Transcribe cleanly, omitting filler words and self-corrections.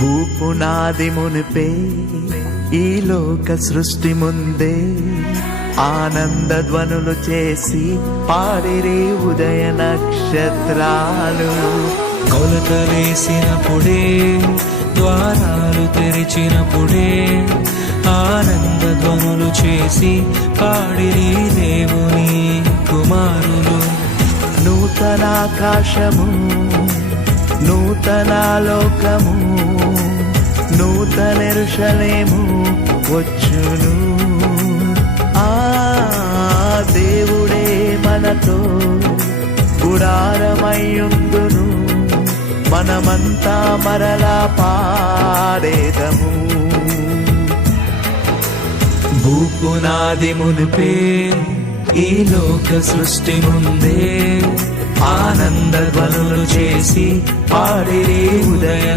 భూపునాది మునిపే ఈ లోక సృష్టి ముందే ఆనంద ధ్వనులు చేసి పాడిరి ఉదయ నక్షత్రాలు. కొలతలేసినప్పుడే ద్వారాలు తెరిచినప్పుడే ఆనంద ధ్వనులు చేసి పాడిరి దేవుని కుమారులు. నూతనాకాశము నూతన లోకము నూతన యెరూషలేము వచ్చును. ఆ దేవుడే మనతో గుడారమయ్యుండును. మనమంతా మరలా పాడేదము. భూపునాది మునిపే ఈ లోక సృష్టి ముందే ఆనంద ధ్వనులు చేసి పాడిరి ఉదయ